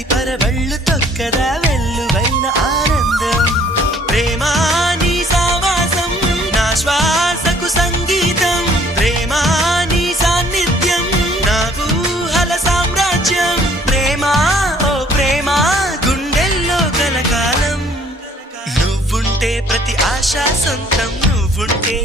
ప్రతి పరవళ్ళు తొక్కదా వెల్లువైన ఆనందం ప్రేమా నీ సావాసం నా శ్వాసకు సంగీతం ప్రేమా నీ సాన్నిధ్యం నా ఊహల సామ్రాజ్యం ప్రేమా ఓ ప్రేమా గుండెల్లో కలకాలం నువ్వుంటే ప్రతి ఆశ సొంతం నువ్వుంటే